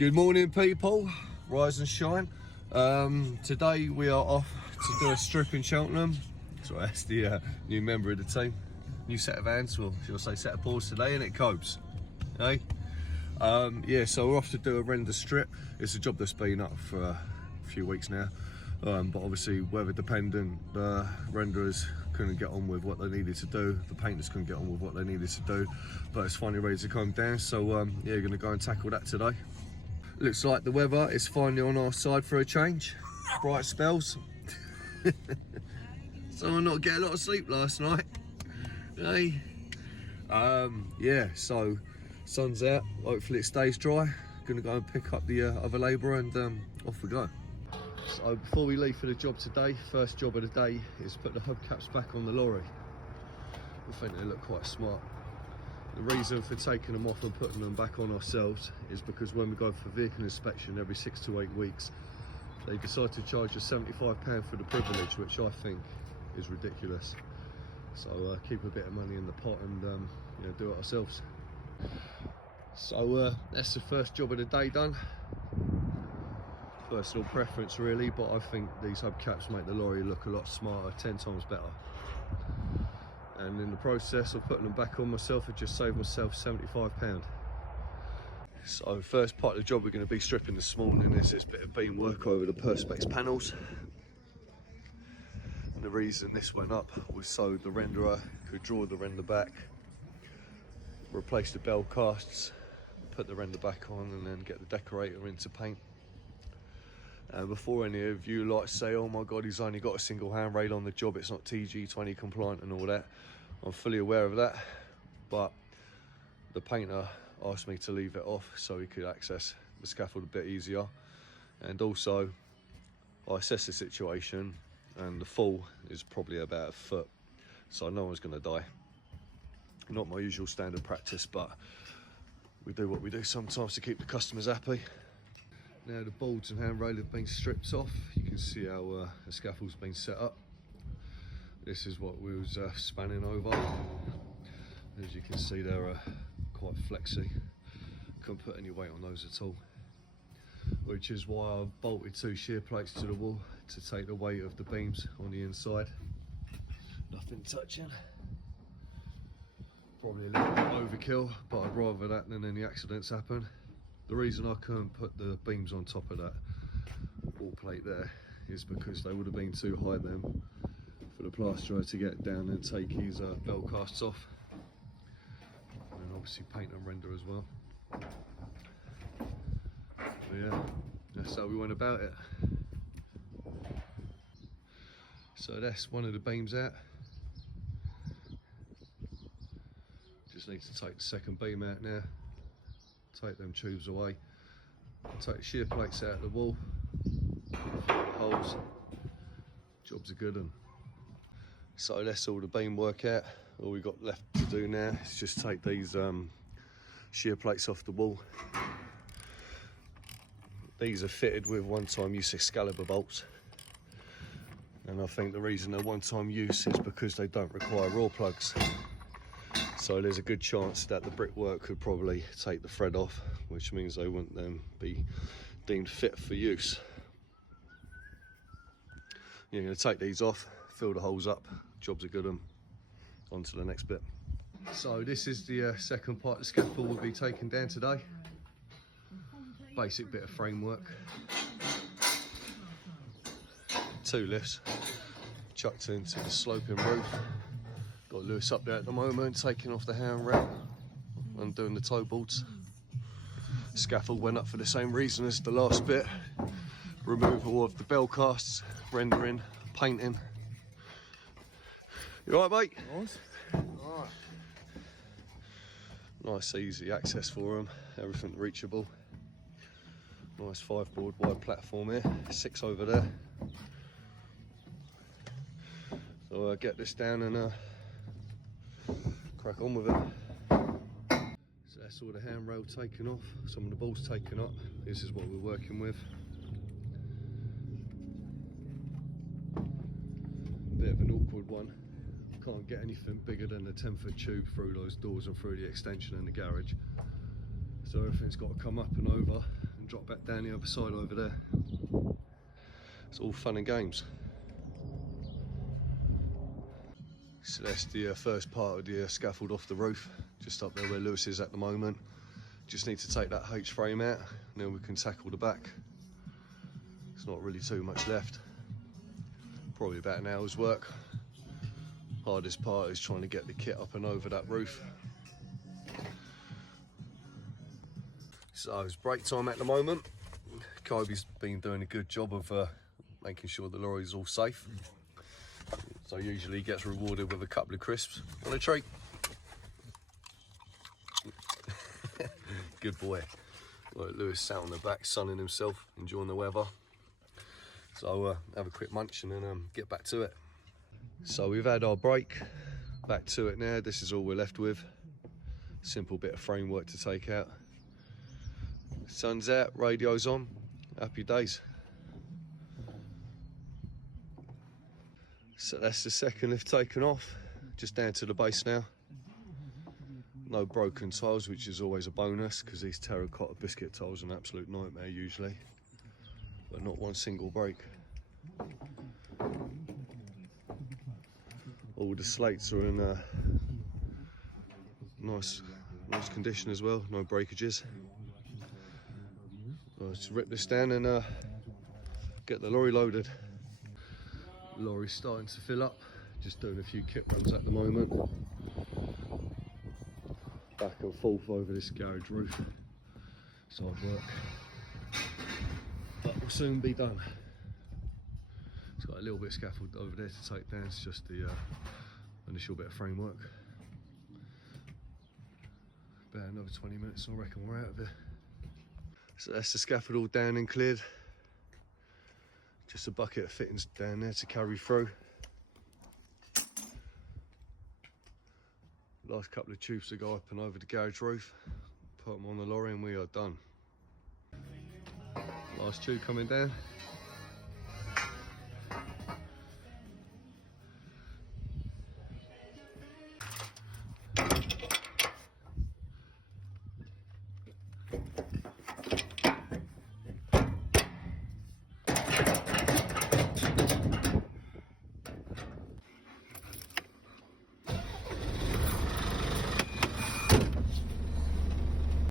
Good morning, people. Rise and shine. Today we are off to do a strip in Cheltenham. So that's the new member of the team. New set of hands, or shall I say set of paws today, and it copes. Hey? Yeah, so we're off to do a render strip. It's a job that's been up for a few weeks now. But obviously weather dependent, the renderers couldn't get on with what they needed to do, the painters couldn't get on with what they needed to do, but it's finally ready to come down. So yeah, we're going to go and tackle that today. Looks like the weather is finally on our side for a change. Bright spells. So I'm not getting a lot of sleep last night. Hey. Yeah, so sun's out, hopefully it stays dry. Gonna go and pick up the other labourer and off we go. So before we leave for the job today, first job of the day is put the hubcaps back on the lorry. I think they look quite smart. The reason for taking them off and putting them back on ourselves is because when we go for vehicle inspection every 6 to 8 weeks, they decide to charge us £75 for the privilege, which I think is ridiculous. So keep a bit of money in the pot and you know, do it ourselves. So that's the first job of the day done. Personal preference really, but I think these hubcaps make the lorry look a lot smarter, 10 times better. And in the process of putting them back on myself, I just saved myself £75. So first part of the job we're going to be stripping this morning is this bit of beam work over the perspex panels. And the reason this went up was so the renderer could draw the render back, replace the bell casts, put the render back on, and then get the decorator in to paint. And before any of you like say, oh my god, he's only got a single handrail on the job, it's not TG20 compliant and all that, I'm fully aware of that, but the painter asked me to leave it off so he could access the scaffold a bit easier. And also I assessed the situation and the fall is probably about a foot, so no one's going to die. Not my usual standard practice, but we do what we do sometimes to keep the customers happy. Now the boards and handrail have been stripped off. You can see how the scaffold's been set up. This is what we was spanning over. As you can see, they're quite flexy. Couldn't put any weight on those at all. Which is why I've bolted 2 shear plates to the wall to take the weight of the beams on the inside. Nothing touching. Probably a little bit overkill, but I'd rather that than any accidents happen. The reason I couldn't put the beams on top of that wall plate there is because they would have been too high then for the plasterer to get down and take his bell casts off, and obviously paint and render as well. But yeah, that's how we went about it. So that's one of the beams out. Just need to take the second beam out now. Take them tubes away, take the shear plates out of the wall, holes, job's a good one. So that's all the beam work out. All we've got left to do now is just take these shear plates off the wall. These are fitted with one-time use Excalibur bolts, and I think the reason they're one-time use is because they don't require raw plugs. So there's a good chance that the brickwork could probably take the thread off, which means they wouldn't then be deemed fit for use. You're going to take these off, fill the holes up, job's a good one. On to the next bit. So this is the second part of the scaffold we'll be taking down today. Basic bit of framework. 2 lifts, chucked into the sloping roof. Got Lewis up there at the moment, taking off the handrail and doing the toe boards. Scaffold went up for the same reason as the last bit. Removal of the bell casts, rendering, painting. You alright, mate? Nice. Alright. Nice easy access for them, everything reachable. Nice 5-board wide platform here, 6 over there. So get this down and crack on with it. So that's all the handrail taken off, some of the bolts taken up. This is what we're working with. Bit of an awkward one. Can't get anything bigger than a 10-foot tube through those doors and through the extension in the garage. So everything's got to come up and over and drop that down the other side over there. It's all fun and games. So that's the first part of the scaffold off the roof, just up there where Lewis is at the moment. Just need to take that H frame out, and then we can tackle the back. There's not really too much left. Probably about an hour's work. Hardest part is trying to get the kit up and over that roof. So it's break time at the moment. Kobe's been doing a good job of making sure the lorry's all safe. So usually he gets rewarded with a couple of crisps on a treat. Good boy. Right, Lewis sat on the back sunning himself, enjoying the weather. So have a quick munch and then get back to it. So we've had our break, back to it now. This is all we're left with. Simple bit of framework to take out. Sun's out, radio's on, happy days. So that's the second lift taken off, just down to the base now. No broken tiles, which is always a bonus, because these terracotta biscuit tiles are an absolute nightmare usually, but not one single break. All the slates are in nice condition as well, no breakages. Let's rip this down and get the lorry loaded. Lorry's starting to fill up, just doing a few kit runs at the moment. Back and forth over this garage roof. It's hard work, but will soon be done. It's got a little bit of scaffold over there to take down, it's just the initial bit of framework. About another 20 minutes I reckon we're out of here. So that's the scaffold all down and cleared. Just a bucket of fittings down there to carry through. Last couple of tubes to go up and over the garage roof. Put them on the lorry and we are done. Last tube coming down.